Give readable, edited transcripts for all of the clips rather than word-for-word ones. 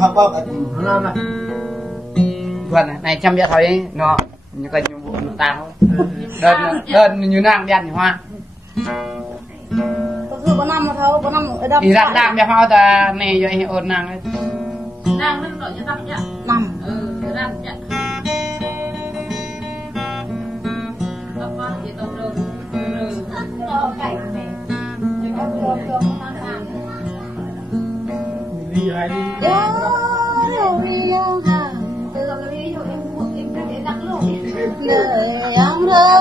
Apa kan? Mana? Tuan này chăm giờ thấy nó như cái nhiệm vụ nó tao đơn như nàng đen hoa cứ có năm mà thôi có năm ở đâu thì đặt đam cho hoa ta này vậy ôn nàng ấy nàng lên gọi cho tao nhá năm ra nhá tao qua thì tao rồi cảnh này nhưng mà thường mang hàng Đi hai đi. Lời ông rơi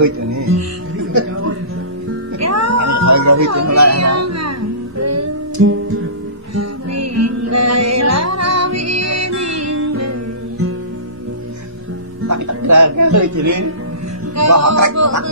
hơi chỗ này hơi hơi chỗ nó lại đó tak ada cái hơi chỗ này và họ cách tắt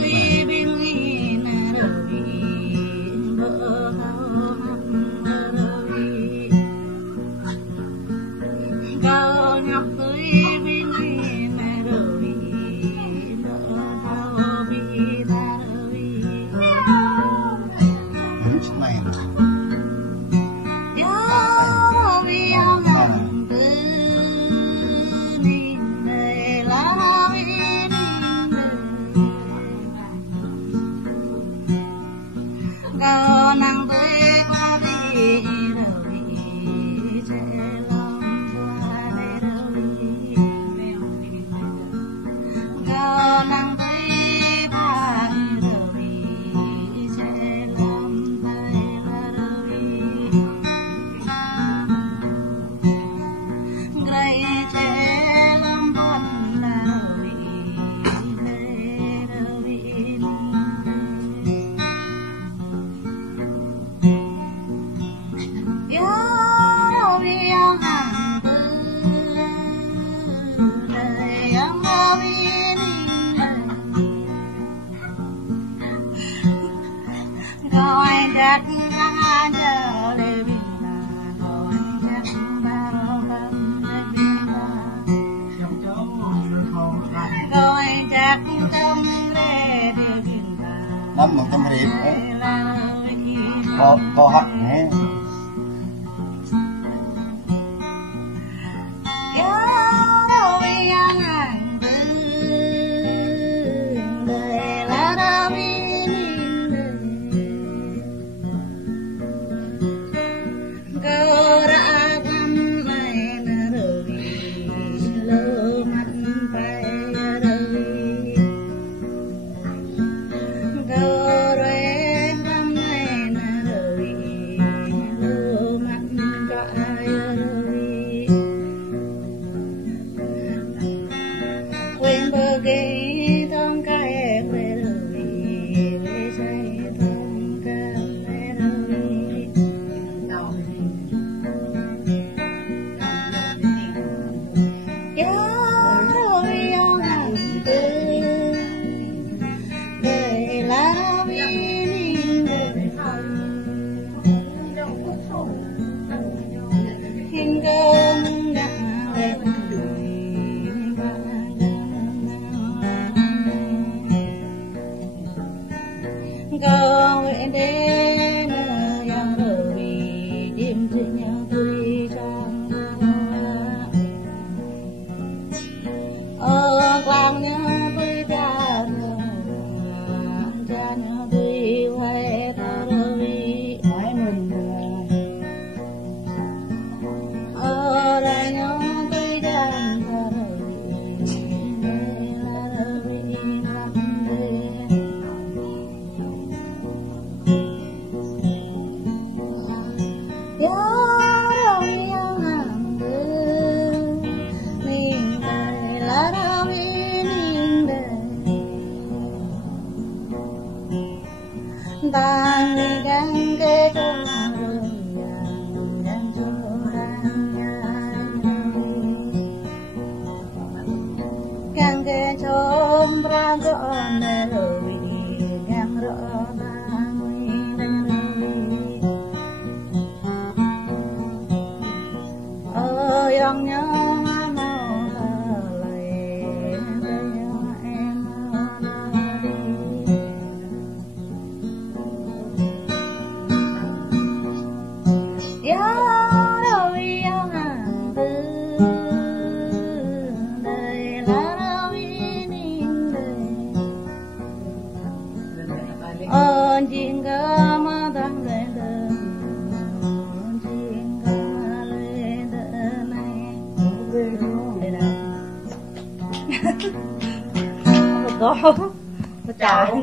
năm một tâm rệp có hot nè Chào